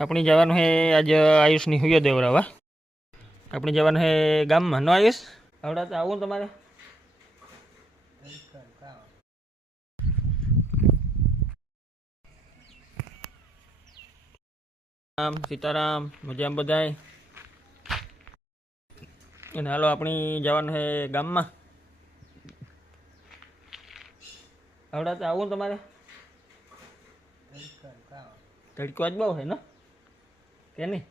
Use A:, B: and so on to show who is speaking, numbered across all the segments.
A: આપણે જવાનું છે આજે આયુષની હુયો દેવરાવા આપણે જવાનું છે ગામમાં. નો આયુષ? આવડા આવું તમારે. રામ સીતારામ, મજામાં બધાય? અને હાલો આપણી જવાનું છે ગામમાં. આવડા આવું તમારે. તડકો આજ બહુ છે ને? કે નહીં?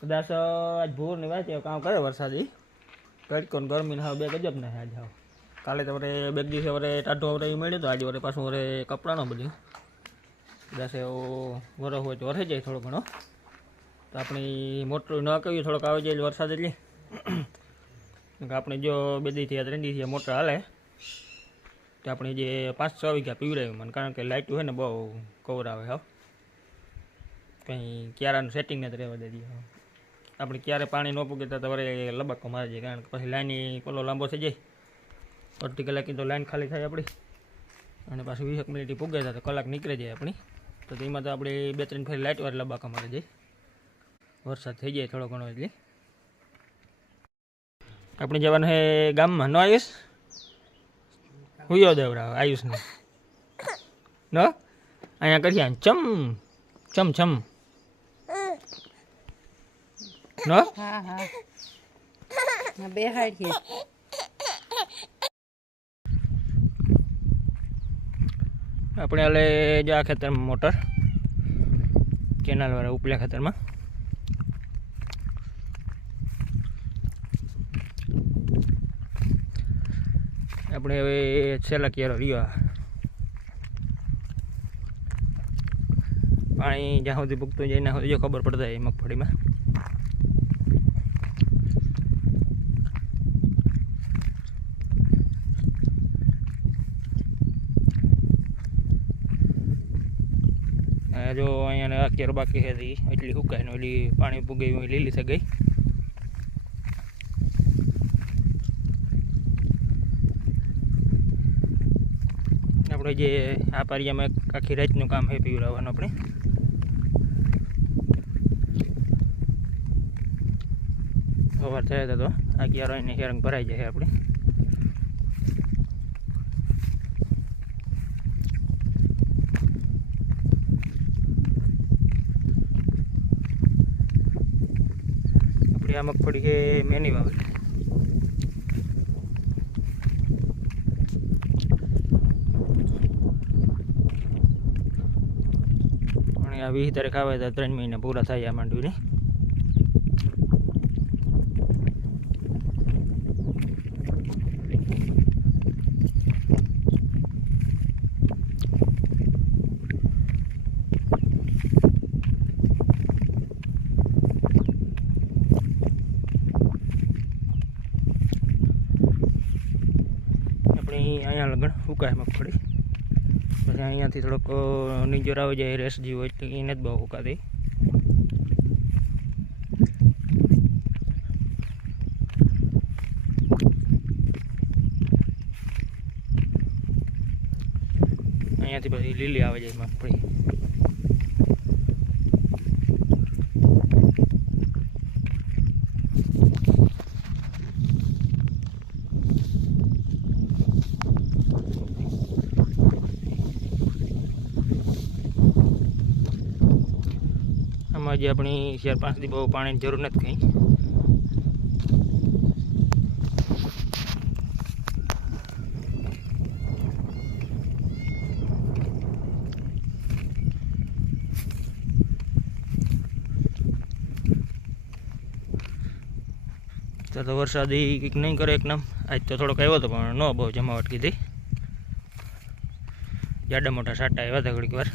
A: કદાચ આજ ભૂરની વાત કામ કરે વરસાદ. ઈ તડકો ને ગરમી હવે બે ગજબ ને આજ હાવ. કાલે તો વરે બે દિવસે વરે ટાઢો વરે એ મળ્યો તો આજે વરે પાછું વરે કપડાનો બધું કદાચ એવો વરો હોય તો વરે જાય થોડો ઘણો. તો આપણી મોટર ન કહ્યું, થોડોક આવી જાય વરસાદ એટલે. આપણે જો બે દી ત્રણ દી થયા મોટર હાલે, તો આપણે જે પાંચ છ વીઘા પીવડાવ્યું મને કારણ કે લાઇટ હોય ને બહુ કવર આવે હાવ. કંઈ ક્યારાનું સેટિંગ નથી રહેવા દે દઈએ આપણે ક્યારે પાણી ન પૂગે તો વરે લબાકો મારી જાય, કારણ કે પછી લાઈન પલો લાંબો થઈ જાય. અડધી કલાકની તો લાઈન ખાલી થાય આપણી. અને પાછું વીસ મિનિટ પૂગે તો કલાક નીકળી જાય આપણી. તો તેમાં તો આપણે બે ત્રણ ફેરી લાઇટ વાર લબાકા મારી જાય. વરસાદ થઈ જાય થોડો ઘણો એટલે. આપણે જવાનું છે ગામમાં. નો આયુષ? હુયો દેવરાવ, આયુષને. ન? અહીંયા કરીએ ચમ ચમ ચમ. ન?
B: હા હા. બેહાડીએ
A: આપણે હાલે જો આ ખેતરમાં મોટર. કેનાલવાળા ઉપલા ખેતરમાં. આપણે હવે છેલ્લા કેરો રહ્યો પાણી જ્યાં સુધી ભૂગતું જાય સુધી જો ખબર પડતા જાય મગફળીમાં. જો અહીંયા આ કેરો બાકી હતી એટલી સુકાય ને એટલી પાણી પૂગે એવી લીલી થઈ ગઈ. આપણે જે આ પારિયામાં આખી રાતનું કામ છે પીવડાવવાનું આપણે. સવાર થયા હતા તો, આ ક્યારો એને હેરંગ ભરાઈ જાય આપણે. આ મગફળી કે મેની વાવેલી. વીસ તારીખ આવે તો ત્રણ મહિના પૂરા થાય આ માંડવીને. આપણે અહીંયા લગણ સુકાય મગફળી પછી અહીંયાથી થોડોક નીચર આવી જાય રેસ જેવું હોય એટલે એને જ બહુ સુકાતી અહીંયાથી પછી લીલી આવી જાય મગફળી આમાં જે આપણી ચાર પાંચ દી બહુ પાણીની જરૂર નથી કંઈ. તો તો વરસાદ એ કંઈક નહીં કરે એકદમ. આજ તો થોડોક આવ્યો હતો પણ ન બહુ જમાવટ કીધી. જાડા મોટા સાટા આવ્યા હતા ઘડીક વાર.